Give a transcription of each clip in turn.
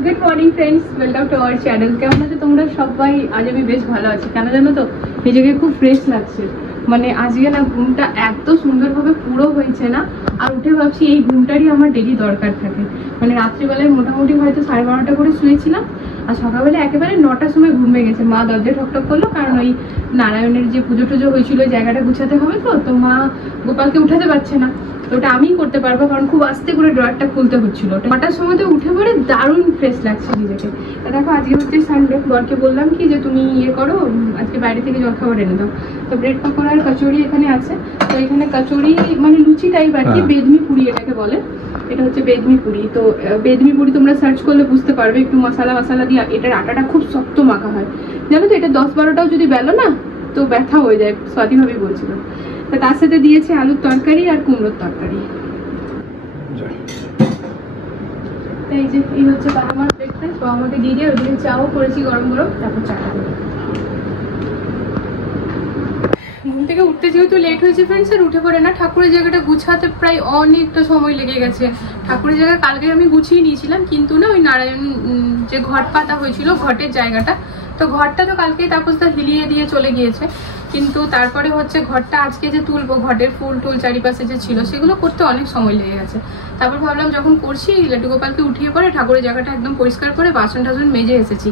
Good morning friends, welcome to our channel. কেমন আছো তোমরা সবাই? আজ আমি বেশ ভালো আছি। কেন জানো তো, নিজেকে খুব ফ্রেশ লাগছে। মানে আজকে না ঘুমটা এত সুন্দরভাবে পুরো হয়েছে না, আর উঠে ভাবছি এই ঘুমটারই আমার ডেলি দরকার থাকে। মানে রাত্রিবেলায় মোটামুটি হয়তো 12:30 করে শুয়েছিলাম, আর সকালবেলা একেবারে 9টার সময় ঘুম ভেঙে গেছে। মা দরজা ঠকঠক করলো, কারণ ওই নারায়ণের যে পুজো টুজো হয়েছিল জায়গাটা গুছাতে হবে, তো মা গোপালকে উঠাতে পারছে না। তো ওটা আমি করতে পারবো, কারণ খুব আস্তে করে ড্রয়ারটা খুলতে হচ্ছিল। 9টার সময় তো উঠে পড়ে দারুণ ফ্রেশ লাগছে নিজেকে। দেখো আজকে হচ্ছে সানডে, বরকে বললাম কি যে তুমি করো, আজকে বাইরে থেকে জলখাবার এনে দাও। তো ব্রেড পকোড়া আর কচুরি এখানে আছে। তো এখানে কচুরি মানে লুচি টাইপ আর কি, বেদমি পুরি এটাকে বলে। এটা হচ্ছে বেদমি পুরি। তো বেদমি পুরি তোমরা সার্চ করলে বুঝতে পারবে, একটু মশলা দিয়ে। এটার আটাটা খুব শক্ত মাখা হয়, জানো তো। এটা 10-12টাও যদি বেলো না তো ব্যথা হয়ে যায়, স্বাধীনভাবে বলছিল। তো তার সাথে দিয়েছে আলুর তরকারি আর কুমড়োর তরকারি। এই যে এই হচ্ছে বাবা-মার ব্রেকফাস্ট। বাবা-মাকে দিয়ে দিয়ে ওদিকে চাও করেছি গরম গরম, তারপর চাটা দেবো। ঘুম থেকে উঠতে যেহেতু লেট হয়েছে ফ্রেন্ডস, আর উঠে পড়ে না, ঠাকুরের জায়গাটা গুছাতে প্রায় অনেকটা সময় লেগে গেছে। ঠাকুরের জায়গা কালকে আমি গুছিয়ে নিয়েছিলাম, কিন্তু না ওই নারায়ণ যে ঘট পাতা হয়েছিল, ঘটের জায়গাটা, তো ঘরটা তো কালকেই তাপসদা হিলিয়ে দিয়ে চলে গিয়েছে। কিন্তু তারপরে হচ্ছে ঘরটা আজকে যে তুলবো, ঘটের ফুল টুল চারিপাশে যে ছিল সেগুলো করতে অনেক সময় লেগে গেছে। তারপর ভাবলাম যখন করছি লাড্ডু গোপালকে উঠিয়ে পরে ঠাকুরের জায়গাটা একদম পরিষ্কার করে বাসন টাসন মেজে এসেছি,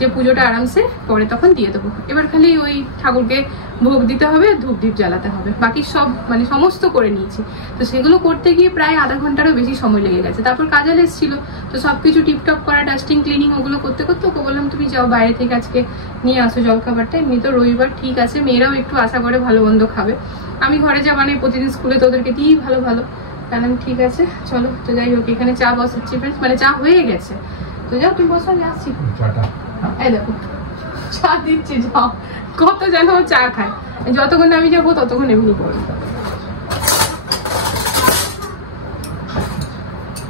যে পুজোটা আরামসে পরে তখন দিয়ে দেবো। এবার খালি ওই ঠাকুরকে ভোগ দিতে হবে, ধূপ দ্বীপ জ্বালাতে হবে, বাকি সব মানে সমস্ত করে নিয়েছি। তো সেগুলো করতে গিয়ে প্রায় আধা ঘন্টারও বেশি সময় লেগে গেছে। তারপর কাজে এসেছিল, তো সবকিছু টিপটপ করা, ডাস্টিং ক্লিনিং ওগুলো করতে করতে ওকে বললাম তুমি যাও বাইরে থেকে আজকে নিয়ে আসো জলখাবারটা। এমনি তো রবিবার ঠিক আছে, মেয়েরাও একটু আশা করে ভালো মন্দ খাবে। আমি ঘরে যা বানাই প্রতিদিন স্কুলে তো ওদেরকে দিই ভালো ভালো। কারণ ঠিক আছে চলো। তো যাই হোক, এখানে চা বসাচ্ছি ফ্রেন্ডস, মানে চা হয়ে গেছে। তো যাও তুমি বসো, আমি আসছি। এই দেখো চা দিচ্ছি, যাও। কত যেন চা খায়, যতক্ষণ আমি যাবো ততক্ষণ এমনি করবো।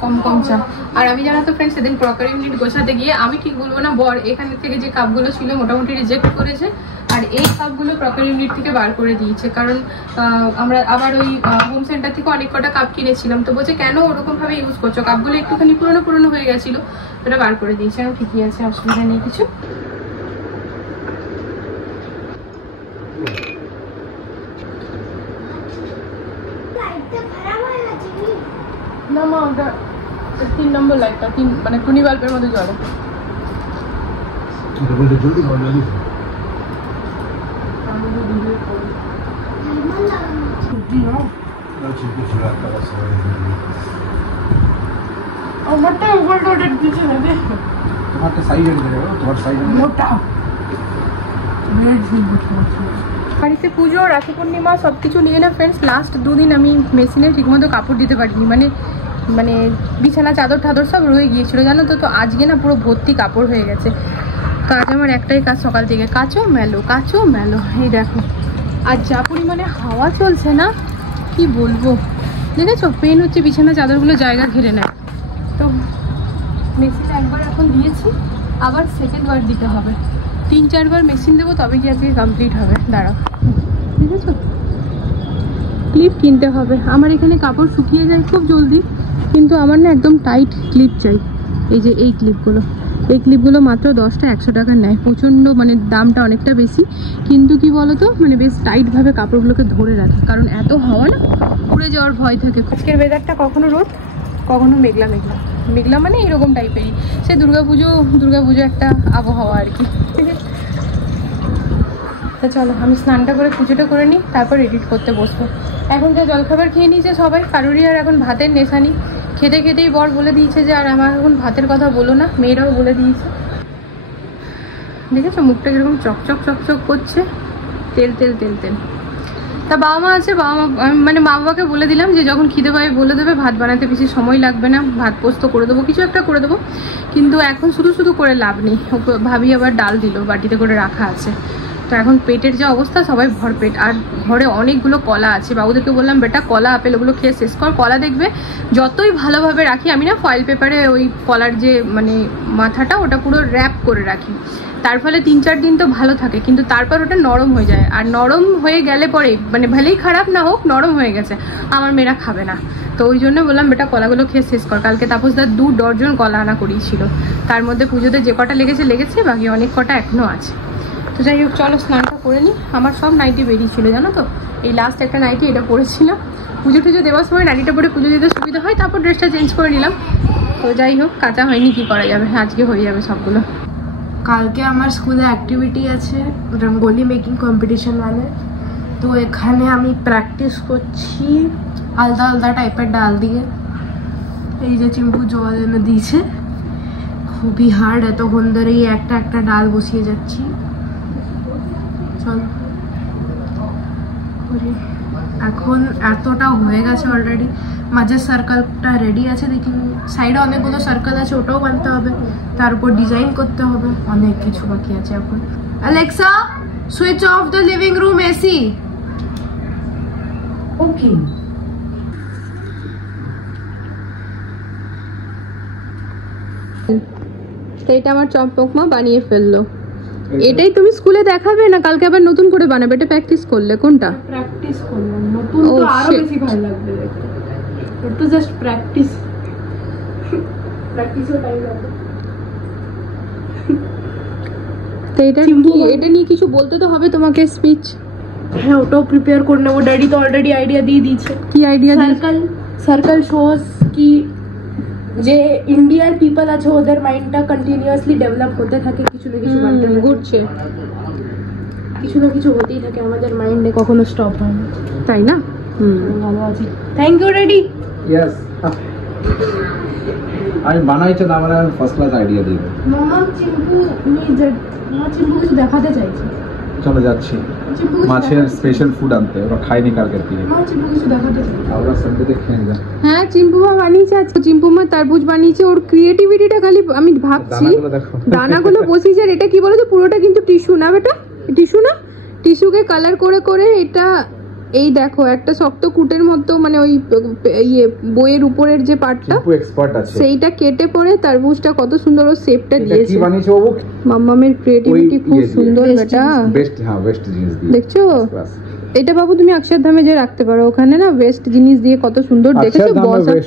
কম কম চা। আর আমি জানো তো ফ্রেন্ডস, সেদিন ক্রকারি ইউনিট গোছাতে গিয়ে, আমি ঠিক বলবো না, বর এখান থেকে যে কাপগুলো ছিল মোটামুটি রিজেক্ট করেছে, আর এই কাপগুলো ক্রকারি ইউনিট থেকে বার করে দিয়েছে। কারণ আমরা আবার ওই হোম সেন্টার থেকে অনেক কটা কাপ কিনেছিলাম, তো বলছে কেন ওরকম ভাবে ইউজ করছো, কাপগুলো একটুখানি পুরনো পুরনো হয়ে গেছিল, ওটা বার করে দিয়েছে। আর ঠিকই আছে, অসুবিধা নেই কিছু। না মা, ওটা 3 নম্বর লাইটটা, মানে টুনি বাল্বের মধ্যে জ্বলে। আমারটা উপরটা ওটা দিচ্ছে না, তোমারটা সাইজ আছে, তোমার সাইজ মোটা। বাড়িতে পুজো, রাখি পূর্ণিমা সবকিছু নিয়ে না ফ্রেন্ডস, লাস্ট 2 দিন আমি মেশিনে ঠিকমতো কাপড় দিতে পারিনি। মানে বিছানা চাদর ঠাদর সব রয়ে গিয়েছিল জানো তো। তো আজকে না পুরো ভর্তি কাপড় হয়ে গেছে। কাজ আমার একটাই কাজ, সকাল থেকে কাচো মেলো। এই দেখো, আর যা পরিমাণে হাওয়া চলছে না কি বলবো, দেখেছো পেন হচ্ছে, বিছানা চাদরগুলো জায়গা ঘিরে নেয়। তো মেশিনে একবার এখন দিয়েছি, আবার সেকেন্ড বার দিতে হবে। 3-4 বার মেশিন দেবো, তবে কি আজকে কমপ্লিট হবে। দাঁড়াও, ঠিক আছে, ক্লিপ কিনতে হবে। আমার এখানে কাপড় শুকিয়ে যায় খুব জলদি, কিন্তু আমার না একদম টাইট ক্লিপ চাই। এই যে এই ক্লিপগুলো মাত্র 10টা 100 টাকা নেয়। প্রচণ্ড মানে দামটা অনেকটা বেশি, কিন্তু কি বলতো মানে বেশ টাইটভাবে কাপড়গুলোকে ধরে রাখে, কারণ এত হাওয়া না উড়ে যাওয়ার ভয় থাকে। আজকের ওয়েদারটা কখনো রোদ কখনো মেঘলা মানে এরকম টাইপেরই, সে দুর্গাপুজো একটা আবহাওয়া আর কি। তো চলো আমি স্নানটা করে পুজোটা করে নিই, তারপর এডিট করতে বসবো। এখন যা জলখাবার খেয়ে নিয়েছে সবাই, কারোরই আর এখন ভাতের নেশা নেই। খেতেই বর বলে দিয়েছে যে আর আমার এখন ভাতের কথা বলো না, মেয়েরাও বলে দিয়েছে। দেখেছো মুখটা কিরকম চকচক করছে, তেল। তা বাবা মা আছে, মানে মা বাবাকে বলে দিলাম যে যখন খিদে পাবে বলে দেবে, ভাত বানাতে বেশি সময় লাগবে না, ভাত পোস্ত করে দেবো, কিছু একটা করে দেবো। কিন্তু এখন শুধু করে লাভ নেই, ভাবি আবার ডাল দিল, বাটিতে করে রাখা আছে। তো এখন পেটের যে অবস্থা সবাই ভরপেট। আর ঘরে অনেকগুলো কলা আছে, বাবুদেরকে বললাম বেটা কলা আপেল ওগুলো খেয়ে শেষ কর। কলা দেখবে যতই ভালোভাবে রাখি আমি না, ফয়েল পেপারে ওই কলার যে মানে মাথাটা ওটা পুরো র্যাপ করে রাখি, তার ফলে 3-4 দিন তো ভালো থাকে, কিন্তু তারপর ওটা নরম হয়ে যায়। আর নরম হয়ে গেলে পরে মানে ভালোই খারাপ না হোক, নরম হয়ে গেছে, আমার মেয়েরা খাবে না। তো ওই জন্য বললাম বেটা কলাগুলো খেয়ে শেষ কর। কালকে তাপসদার 2 ডজন কলা আনা করিয়েছিল, তার মধ্যে পুজোতে যে কটা লেগেছে, বাকি অনেক কটা এখনও আছে। তো যাই হোক চলো স্নানটা করে নিই। আমার সব নাইটি বেরিয়েছিল জানো তো, এই লাস্ট একটা নাইটি এটা পরেছিলাম, পুজো টুজো দেওয়ার সময় নাইটিটা পরে পুজো দিতে সুবিধা হয়, তারপর ড্রেসটা চেঞ্জ করে নিলাম। তো যাই হোক কাঁচা হয়নি, কি করা যাবে, আজকে হয়ে যাবে সবগুলো। কালকে আমার স্কুলে অ্যাক্টিভিটি আছে রঙ্গোলি মেকিং কম্পিটিশন वाले, তো এখানে আমি প্র্যাকটিস করছি আলাদা আলাদা টাইপের ডাল দিয়ে। এই যে চিম্পু জল এনে দিয়েছে, খুবই হার্ড, এতক্ষণ ধরে এই একটা একটা ডাল বসিয়ে যাচ্ছি। চল এখন এতটা হয়ে গেছে অলরেডি, মাঝের সার্কেলটা রেডি আছে, দেখি সাইডে অনেকগুলো সার্কেল আছে ওটাও বানতে হবে, তার উপর ডিজাইন করতে হবে, অনেক কিছু বাকি আছে এখন। Alexa switch off the living room AC. Okay তো এটা আমার চম্পক মা বানিয়ে ফেললো। এটাই তুমি স্কুলে দেখাবে না কালকে আবার নতুন করে বানাবে? এটা প্র্যাকটিস করলে কোনটা? প্র্যাকটিস করলাম, নতুন তো আরো বেশি ভালো লাগবে দেখতে। এটা জাস্ট প্র্যাকটিস, প্র্যাকটিসও টাইম লাগবে। তো এটা নিয়ে কিছু বলতে তো হবে তোমাকে, স্পিচ। হ্যাঁ ওটাও প্রিপেয়ার করে নেবো, ড্যাডি তো অলরেডি আইডিয়া দিয়ে দিয়েছে। কি আইডিয়া? সার্কেল শোজ কি যে ইন্ডিয়ার পিপল আছে ওদের মাইন্ডটা কন্টিনিউয়াসলি ডেভেলপ হতে থাকে, কিছু না কিছু ঘুরছে, কিছু না কিছু হতেই থাকে, আমাদের মাইন্ডে কখনো স্টপ হয় না, তাই না? ভালো আছি, থ্যাংক ইউ ড্যাডি। ইয়েস আমি বানাইছে না, মানে ফার্স্ট ক্লাস আইডিয়া দিই। মামা চিম্পু কিছু দেখাতে চাইছে, চলো যাচ্ছি মাছের স্পেশাল ফুড আনতে, ওরা খায়নি কালকে থেকে। চিম্পু কিছু দেখাতে চাইছে, আমরা সানডেতে খেয়ে যাই। হ্যাঁ চিম্পুমা বানিয়েছে আজকে, চিম্পুমা তরমুজ বানিয়েছে। ওর ক্রিয়েটিভিটিটা খালি আমি ভাবছি, দানাগুলো বসিয়েছে। আর এটা কি বলো তো, পুরোটা কিন্তু টিস্যু না বেটা, টিস্যু না, টিস্যুকে কালার করে করে এটা, এই দেখো একটা শক্ত কুটের মতো, মানে ওই ইয়ে বইয়ের উপরের যে পার্টটা সেইটা কেটে পরে তরমুজটা কত সুন্দর ও শেপটা দিয়েছে। কি বানিয়েছে বাবু? মাম্মামের ক্রিয়েটিভিটি খুব সুন্দর বেটা, বেস্ট। হ্যাঁ বেস্ট জিনিস দিয়ে দেখছো এটা বাবু, তুমি অক্ষরধামে যে রাখতে পারো, ওখানে না ওয়েস্ট জিনিস দিয়ে কত সুন্দর দেখেছো বসার।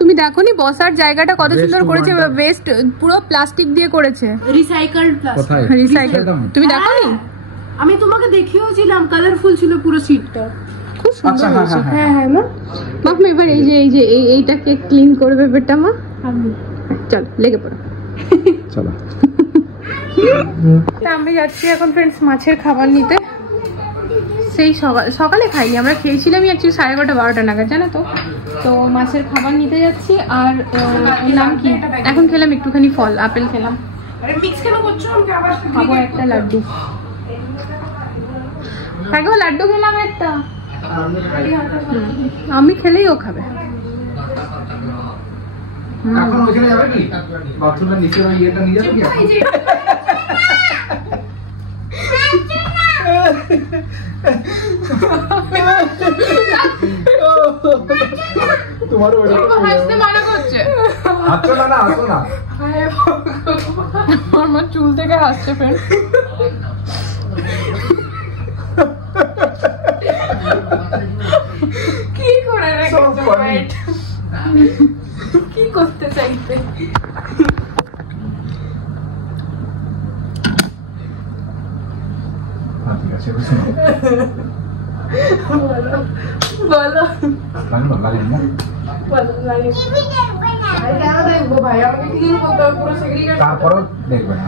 তুমি দেখোনি বসার জায়গাটা কত সুন্দর করেছে, ওয়েস্ট পুরো প্লাস্টিক দিয়ে করেছে, রিসাইকেলড প্লাস্টিক। রিসাইকেল তুমি দেখোনি? আমি তোমাকে দেখিয়েছিলাম, কালারফুল ছিল পুরো সিটটা, খুব সুন্দর হয়েছে। হ্যাঁ হ্যাঁ না মাম্মা এবার এই যে এইটাকে ক্লিন করবে বেটা মা, চল লেগে পড়ো চলো। আমি যাচ্ছি এখন ফ্রেন্ডস মাছের খাবার নিতে। সেই সকালে খাইনি, আমরা খেয়েছিলাম অ্যাকচুয়ালি 11:30-12টা নাগাদ, জানো তো। তো মাছের খাবার নিতে যাচ্ছি। আর নাম কি, এখন খেলাম একটুখানি ফল, আপেল খেলাম। খাবো একটা লাড্ডু, লাড্ডু খেলাম একটা, আমি খেলেই ও খাবে। এখন ওখানে যাবে কি বাথরুমের নিচে ওই এটা নিয়ে যাবে কি? তোমার ওটা হাসতে মানা করছে, হাসছো না, হাসো না। আমার চুল থেকে হাসছে ফ্রেন্ড। কি করে রেখেছে, কি করতে চাইছে? ঠিক আছে বলো তারপরও দেখবে না।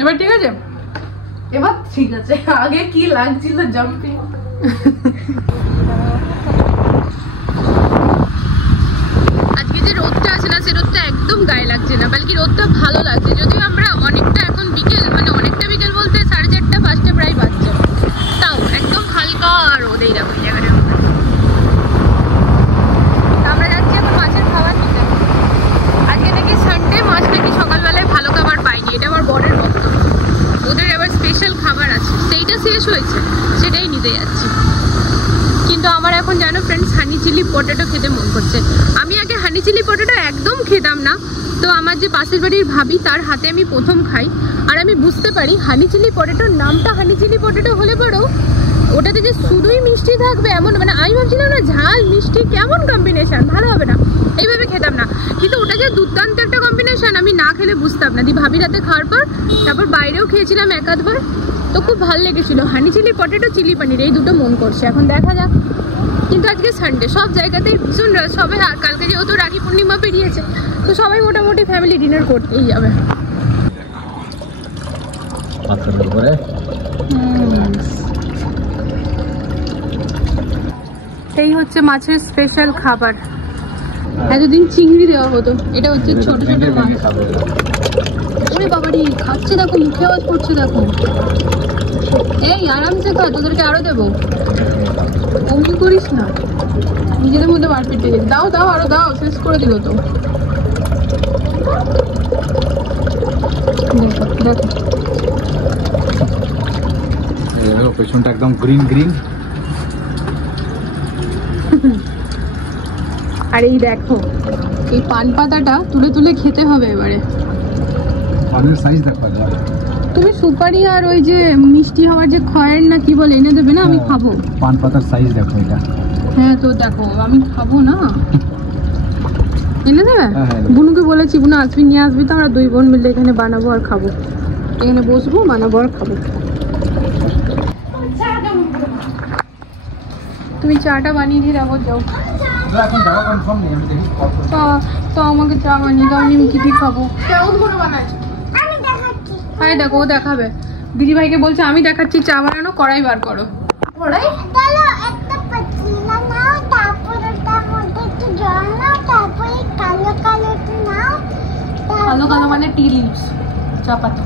এবার ঠিক আছে, এবার ঠিক আছে। আগে কি লাগছিল জাম্পিং। আজকে যে রোদটা আছে না, সে রোদটা একদম গায়ে লাগছে না, বলকি রোদটা ভালো লাগছে। যদিও আমরা অনেকটা এখন বিকেল, মানে অনেকটা বিকেল বলতে 4:30-5টা প্রায় বাজছে, তাও একদম হালকা রোদ এই দেখো জায়গাটার মধ্যে। আমরা যাচ্ছি এখন মাছের খাবার নিতে। আজকে নাকি সানডে, মাছ নাকি সকালবেলায় ভালো খাবার পাই। পটেটো খেতে মন করছে। আমি আগে হানি চিলি পটেটো একদম খেতাম না, তো আমার যে পাশের বাড়ির ভাবি তার হাতে আমি প্রথম খাই, আর আমি বুঝতে পারি হানি চিলি পটেটোর নামটা হানি চিলি পটেটো হলে পরেও ওটাতে যে শুধুই মিষ্টি থাকবে এমন, মানে আমি ভাবছিলাম না ঝাল মিষ্টি কেমন কম্বিনেশন, ভালো হবে না, এইভাবে খেতাম না, কিন্তু ওটা যে দুর্দান্ত একটা কম্বিনেশন আমি না খেলে বুঝতাম না। দিয়ে ভাবির হাতে খাওয়ার পর তারপর বাইরেও খেয়েছিলাম এক আধবার, তো খুব ভালো লেগেছিলো। হানি চিলি পটেটো, চিলি পনির এই দুটো মন করছে, এখন দেখা যাক। কিন্তু আজকে সানডে, সব জায়গাতেই ভীষণ সবাই, কালকে যেহেতু রাখি পূর্ণিমা পেরিয়েছে, তো সবাই মোটামুটি ফ্যামিলি ডিনার করতেই যাবে। এই হচ্ছে মাছের স্পেশাল খাবার। এতদিন চিংড়ি দেওয়া হতো, এটা হচ্ছে ছোট ছোট মাছ। ওরে বাবারি, খাচ্ছে দেখো, মুখে আওয়াজ করছে দেখো। এই আরামসে খা, তোদেরকে আরো দেবো, অমনি করিস না, নিজেদের মধ্যে মারপিট পেয়ে গেছে। দাও দাও, আরো দাও, শেষ করে দিল তো। দেখো দেখো, পেছনটা একদম গ্রিন গ্রিন। আর এই দেখো, এই পান পাতাটা তুলে তুলে খেতে হবে এবারে। পানের সাইজ দেখো, তুমি সুপারি আর ওই যে মিষ্টি হওয়ার যে খয়ের না কি বলে এনে দেবে না, আমি খাবো। পান পাতার সাইজ দেখো এটা। হ্যাঁ তো দেখো, আমি খাবো না, এনে দেবে। বুনুকে বলেছি, বুনু আসবি, নিয়ে আসবি, তো আমরা দুই বোন মিলে এখানে বানাবো আর খাবো, এখানে বসবো, বানাবো আর খাবো। তুমি চাটা বানিয়ে দিয়ে রাখো, যাও। তো আমাকে চা বানিয়ে দাও, আমি কি খাবো? হ্যাঁ দেখো, ও দেখাবে। দিদি ভাইকে বলছে আমি দেখাচ্ছি চা বানানো, কড়াই বার করো। কড়াই কালো কালো মানে টি লিভস, চা পাতা।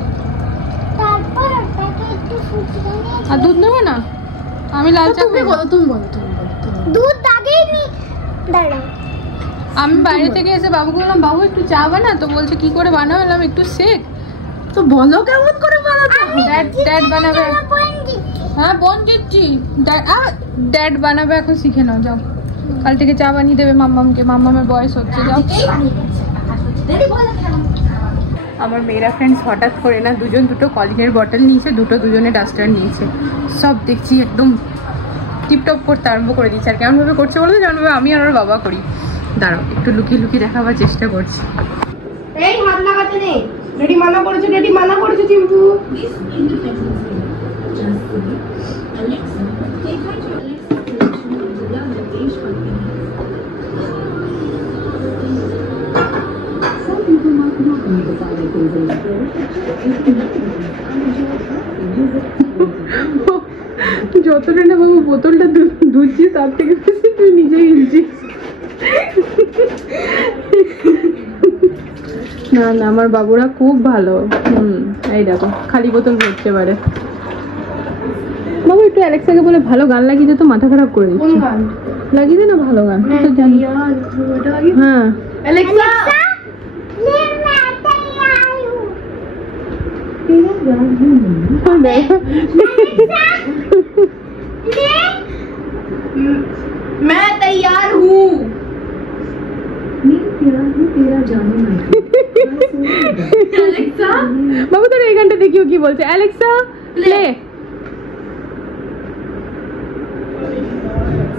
আর দুধ নেবো না, আমি লাল চা খাবো। তুমি বলো, দুধ দাদিনি দাঁড়াও। আমি বাইরে থেকে এসে বাবুকে বললাম, বাবু একটু চা বানা, তো বলছে কি করে বানাবো, বললাম একটু শেখ। তো বলো কেমন করে বানাতে? ড্যাড বানাবে। হ্যাঁ বোন দিচ্ছি, ড্যাড বানাবে, এখন শিখে নাও, যাও। কাল থেকে চা বানিয়ে দেবে মাম্মামকে, মাম্মামের বয়স হচ্ছে, যাও। আমার মেয়েরা ফ্রেন্ডস হঠাৎ করে না দুজন দুটো কলিনের বটল নিয়েছে, দুজনে ডাস্টার নিয়েছে, সব দেখছি একদম টিপটপ করতে আরম্ভ করে দিচ্ছে। আর কেমনভাবে করছে বলো তো, যেমনভাবে আমি আর ওর বাবা করি। দাঁড়াও, একটু লুকিয়ে লুকিয়ে দেখাবার চেষ্টা করছি। এই হাত লাগাতে নেই, রেডি মানা করেছে, চিম্পু। যতটা না বাবু বোতলটা ধুচ্ছিস, তার থেকে বেশি তুই নিজেই হিলছিস। না না, আমার বাবুরা খুব ভালো। এই দেখো, খালি বোতল ভরতে পারে। বাবু একটু অ্যালেক্সাকে বলে ভালো গান লাগিয়ে দে, তো মাথা খারাপ করে দিচ্ছে। লাগিয়ে দে না ভালো গান। হ্যাঁ मैं तैयार हूँ। বাবু তোর এই গানটা দেখিও কি বলছে। Alexa play.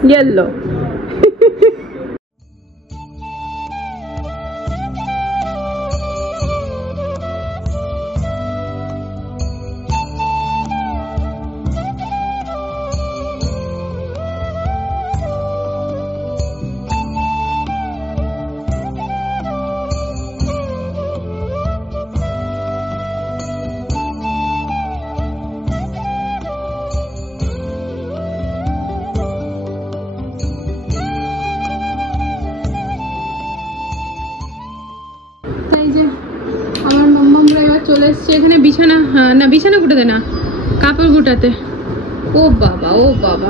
ইয়েলো। চলে এসছে এখানে বিছানা, না বিছানা গুটাতে না, কাপড় গুটাতে। ও বাবা, ও বাবা,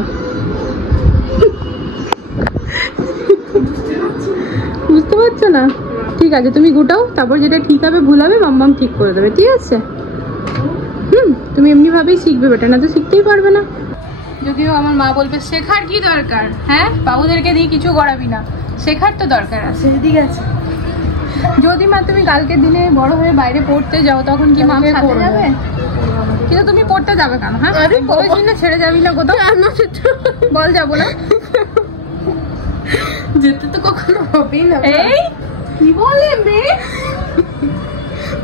বুঝতে পারছো না? ঠিক আছে, তুমি গুটাও, তারপর যেটা ঠিক হবে ভুল হবে মাম্মাম ঠিক করে দেবে, ঠিক আছে? তুমি এমনি ভাবেই শিখবে বেটা, না তো শিখতেই পারবে না। যদিও আমার মা বলবে শেখার কি দরকার, হ্যাঁ বাবুদেরকে দিয়ে কিছু করাবি না, শেখার তো দরকার আছে। ঠিক আছে, যদি মা তুমি কালকের দিনে বড় হয়ে বাইরে পড়তে যাও তখন কি মা সাথে যাবে? কিন্তু তুমি পড়তে যাবে কেন? হ্যাঁ ওই জন্য ছেড়ে যাবি না কোথাও? বল যাবো না, যেতে তো কখনো হবেই না। এই কি বলে মেয়ে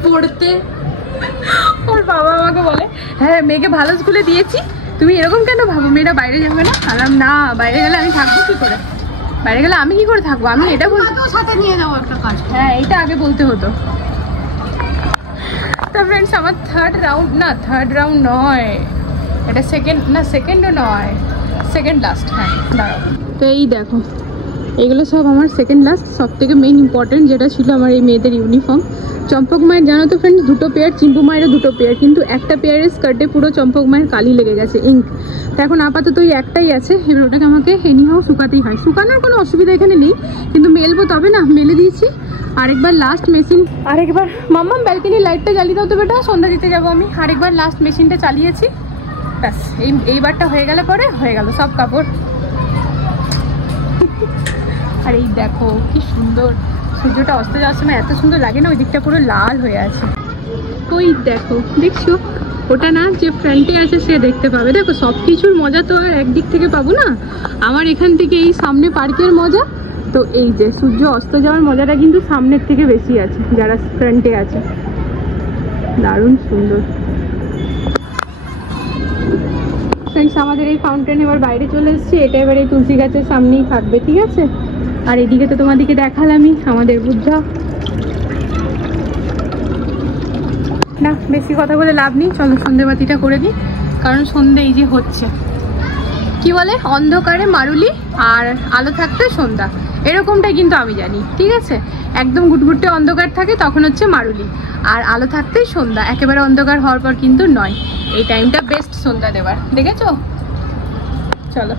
পড়তে, ওর বাবা আমাকে বলে হ্যাঁ মেয়েকে ভালো স্কুলে দিয়েছি, তুমি এরকম কেন ভাবো মেয়েরা বাইরে যাবে না? বললাম না, বাইরে গেলে আমি থাকবো কি করে, বাইরে গেলে আমি কি করে থাকবো, আমি এটা বলবো সাথে নিয়ে যাবো একটা কাজ। হ্যাঁ এইটা আগে বলতে হতো। তো ফ্রেন্ডস আমার থার্ড রাউন্ড নয়, এটা সেকেন্ডও নয়, সেকেন্ড লাস্ট। হ্যাঁ দাঁড়াও, তো এই দেখো এগুলো সব আমার সেকেন্ড লাস্ট। সব থেকে মেইন ইম্পর্টেন্ট যেটা ছিল আমার এই মেয়েদের ইউনিফর্ম। চম্পক মায়ের জানো তো ফ্রেন্ডস 2টো পেয়ার, চিম্পু মায়েরও 2টো পেয়ার, কিন্তু একটা পেয়ারের স্কার্টে পুরো চম্পক মায়ের কালি লেগে গেছে, ইঙ্ক। তো এখন আপাতত ওই একটাই আছে, এবার ওটাকে আমাকে এনিহাও শুকাতেই হয়। শুকানোর কোনো অসুবিধা এখানে নেই, কিন্তু মেলবো তবে না, মেলে দিয়েছি। আরেকবার লাস্ট মেশিন, আরেকবার মাম্মাম ব্যালকনির লাইটটা জ্বালিয়ে দাও তো বেটা, সন্ধ্যা দিতে যাবো আমি। আরেকবার লাস্ট মেশিনটা চালিয়েছি, ব্যাস এইবারটা হয়ে গেলে পরে হয়ে গেল সব কাপড়। আর এই দেখো কি সুন্দর সূর্যটা অস্ত যাওয়ার সময় এত সুন্দর লাগে না, ওই দিকটা পুরো লাল হয়ে আছে। ওই দেখো, দেখছো ওটা না, যে ফ্রন্টে আছে সে দেখতে পাবে। দেখো সব কিছুর মজা তো আর একদিক থেকে পাবো না, আমার এখান থেকে এই সামনে পার্কের মজা, তো এই যে সূর্য অস্ত যাওয়ার মজাটা কিন্তু সামনের থেকে বেশি আছে যারা ফ্রন্টে আছে। দারুণ সুন্দর। ফ্রেন্ডস আমাদের এই ফাউন্টেন এবার বাইরে চলে এসেছে, এটা এবার এই তুলসী গাছের সামনেই থাকবে, ঠিক আছে। আর এদিকে তো তোমাদেরকে দেখালামই আমাদের বুদ্ধা। না বেশি কথা বলে লাভ নেই, চলো সন্ধেবাতিটা করে দিই, কারণ সন্ধে এই যে হচ্ছে, কি বলে অন্ধকারে মারুলি আর আলো থাকতে সন্ধ্যা, এরকমটাই কিন্তু আমি জানি, ঠিক আছে। একদম গুটগুটে অন্ধকার থাকে তখন হচ্ছে মারুলি, আর আলো থাকতেই সন্ধ্যা, একেবারে অন্ধকার হওয়ার পর কিন্তু নয়। এই টাইমটা বেস্ট সন্ধ্যা দেবার, দেখেছো? চলো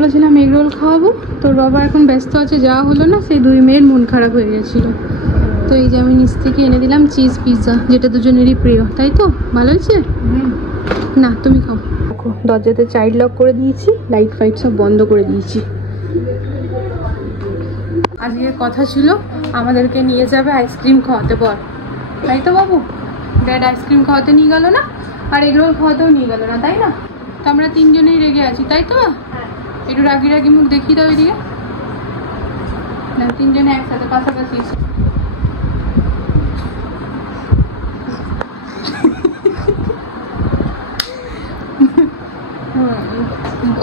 বলেছিলাম এগ রোল খাওয়াবো, তোর বাবা এখন ব্যস্ত আছে, যাওয়া হলো না, সেই দুই মেয়ের মন খারাপ হয়ে গেছিল। তো এই যে আমি নিচ থেকে এনে দিলাম চিজ পিৎজা, যেটা দুজনেরই প্রিয়, তাই তো? ভালো হয়েছে না? তুমি খাও। দেখো দরজাতে চাইল্ড লক করে দিয়েছি, লাইট ফাইট সব বন্ধ করে দিয়েছি। আজকে কথা ছিল আমাদেরকে নিয়ে যাবে আইসক্রিম খাওয়াতে, বল তাই তো বাবু? ড্যাড আইসক্রিম খাওয়াতে নিয়ে গেল না, আর এগ রোল খাওয়াতেও নিয়ে গেল না, তাই না? তো আমরা তিনজনেই রেগে আছি, তাই তো? একটু রাগি রাগি মুখ দেখিয়ে দাও এদিকে না, তিনজনে একসাথে পাশাপাশি।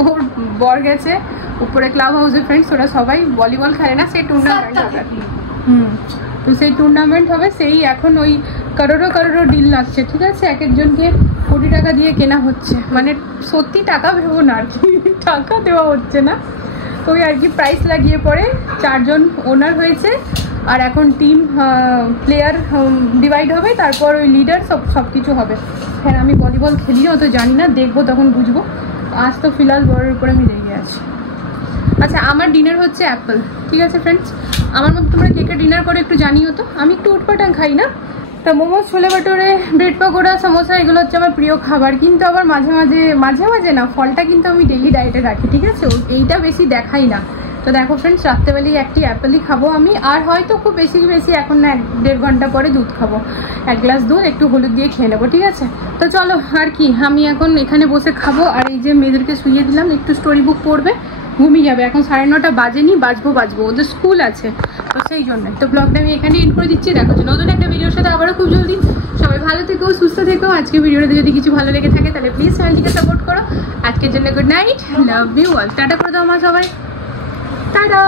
ওর বর গেছে উপরে ক্লাব হাউসে, ফ্রেন্ডস ওরা সবাই ভলিবল খেলে না, সেই টুর্নামেন্ট হবে। তো সেই টুর্নামেন্ট হবে, সেই এখন ওই করোড়ো ডিল লাগছে, ঠিক আছে। এক একজনকে কোটি টাকা দিয়ে কেনা হচ্ছে, মানে সত্যি টাকা ভেবো না আর কি, টাকা দেওয়া হচ্ছে না, ওই আর কি প্রাইস লাগিয়ে পরে 4জন ওনার হয়েছে, আর এখন টিম প্লেয়ার ডিভাইড হবে, তারপর ওই লিডার সব কিছু হবে। হ্যাঁ আমি ভলিবল খেলি না, তো জানি না, দেখবো তখন বুঝবো। আজ তো ফিলহাল বড়ের উপরে আমি রেগে আছি। আচ্ছা আমার ডিনার হচ্ছে অ্যাপেল, ঠিক আছে ফ্রেন্ডস? আমার মতো তোমরা কে কে ডিনার করে একটু জানিও তো, আমি একটু উটপাটাং খাই না। তা মোমোজ, ছোলে ভাটোরে, ব্রেড পকোড়া, সমোসা এগুলো হচ্ছে আমার প্রিয় খাবার, কিন্তু আবার মাঝে মাঝে না, ফলটা কিন্তু আমি ডেইলি ডায়েটে রাখি, ঠিক আছে? এইটা বেশি দেখাই না। তো দেখো ফ্রেন্ডস, রাত্রেবেলায় একটি অ্যাপেলই খাবো আমি, আর হয়তো খুব বেশি এখন না 1-1.5 ঘন্টা পরে দুধ খাবো, 1 গ্লাস দুধ একটু হলুদ দিয়ে খেয়ে নেবো, ঠিক আছে? তো চলো, আর কি, আমি এখন এখানে বসে খাবো, আর এই যে মেয়েদেরকে শুইয়ে দিলাম, একটু স্টোরি বুক পড়বে, ঘুমিয়ে যাবে। এখন 9:30 বাজেনি, বাজবো ওদের স্কুল আছে, তো সেই জন্য। তো ব্লগটা আমি এখানে এন্ড করে দিচ্ছি। দেখো নতুন একটা ভিডিওর সাথে আবারও খুব জলদি। সবাই ভালো থেকো, সুস্থ থেকো। আজকে ভিডিওটা যদি কিছু ভালো লেগে থাকে তাহলে প্লিজ চ্যানেলটিকে সাপোর্ট করো। আজকের জন্য good night, love you all, tata করে দাও আমার সবাই, টাটা।